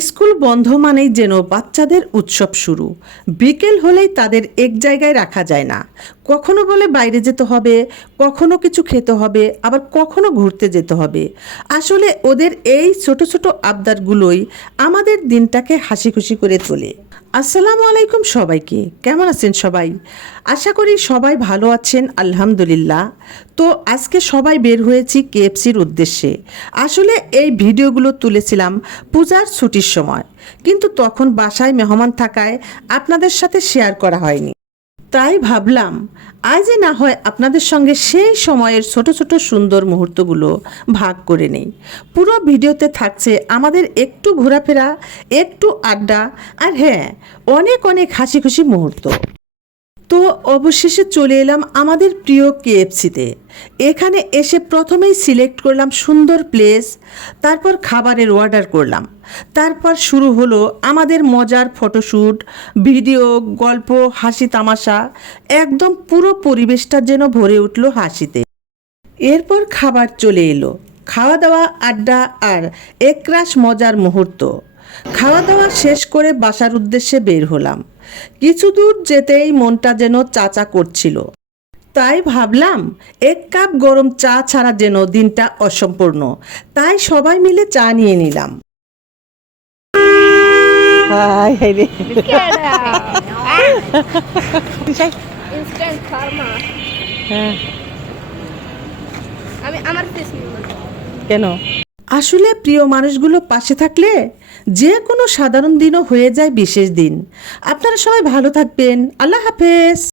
School বন্ধ মানেই যেন বাচ্চাদের উৎসব শুরু। বিকেল হলেই তাদের এক জায়গায় রাখা যায় না। কখনো বলে বাইরে যেতে হবে, কখনো কিছু খেতে হবে, আবার কখনো ঘুরতে যেতে হবে। আসলে ওদের এই ছোট ছোট আবদারগুলোই আমাদের দিনটাকে হাসি খুশি করে তোলে। আসসালামু আলাইকুম সবাইকে, কেমন আছেন সবাই? আশা করি সবাই ভালো আছেন, আলহামদুলিল্লাহ। তো আজকে সবাই বের হয়েছি কেএফসির উদ্দেশ্যে। আসলে এই ভিডিওগুলো তুলেছিলাম পূজার ছুটির সময়, কিন্তু তখন বাসায় মেহমান থাকায় আপনাদের সাথে শেয়ার করা হয়নি। তাই ভাবলাম আজই না হয় আপনাদের সঙ্গে সেই সময়ের ছোট ছোট সুন্দর মুহূর্তগুলো ভাগ করে নেই। পুরো ভিডিওতে থাকছে আমাদের একটু ঘোরাফেরা, একটু আড্ডা, আর হ্যাঁ, অনেক অনেক হাসি খুশি মুহূর্ত। তো অবশেষে চলে এলাম আমাদের প্রিয় কেএফসিতে। এখানে এসে প্রথমেই সিলেক্ট করলাম সুন্দর প্লেস, তারপর খাবারের অর্ডার করলাম। তারপর শুরু হলো আমাদের মজার ফটোশ্যুট, ভিডিও, গল্প, হাসি তামাশা। একদম পুরো পরিবেশটা যেন ভরে উঠল হাসিতে। এরপর খাবার চলে এলো, খাওয়া দাওয়া, আড্ডা আর একরাশ মজার মুহূর্ত। খাওয়া দাওয়া শেষ করে বাসার উদ্দেশ্যে বের হলাম। কিছু দূর যেতেই মনটা যেন চাচা করছিল। তাই ভাবলাম এক কাপ গরম চা ছাড়া যেন দিনটা অসম্পূর্ণ। তাই সবাই মিলে চা নিয়ে নিলাম। ইনস্ট্যান্ট ফার্মা আমি আমার ফেস নিব কেন? আসলে প্রিয় মানুষগুলো পাশে থাকলে যে কোনো সাধারণ দিনও হয়ে যায় বিশেষ দিন। আপনারা সবাই ভালো থাকবেন। আল্লাহ হাফেজ।